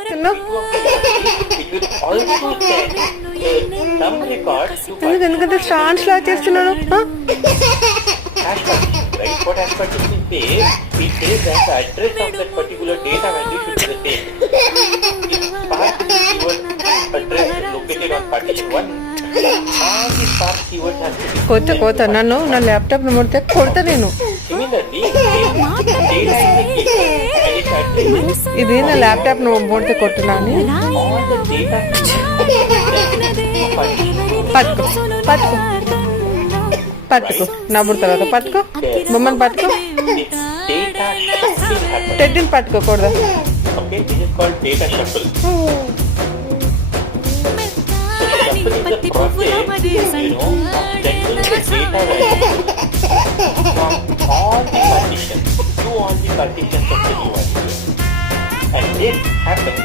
It will also send some records to ఎందుకంటే stands లా చేస్తున్నాడు hash partition, right? What hash partition says, it says that the address of that particular data value should be the same. If sparse keyword address is located on partition 1, all the sparse keywords have to be కొత్త నన్ను నా laptop ముడితే కొడతా నేను. Similarly, if data is a key and its address, ఇది నా laptop ముడితే కొట్టున్నాను. all the data పట్టుకో నవ్వుడు తర్వాత పట్టుకో బొమ్మను పట్టుకో data shuffling happens. టెడ్డీని పట్టుకోకూడదు. Okay, this is called data shuffle. So shuffle is the process, of sending the data value from all the partitions to all the partitions of the device. And this happens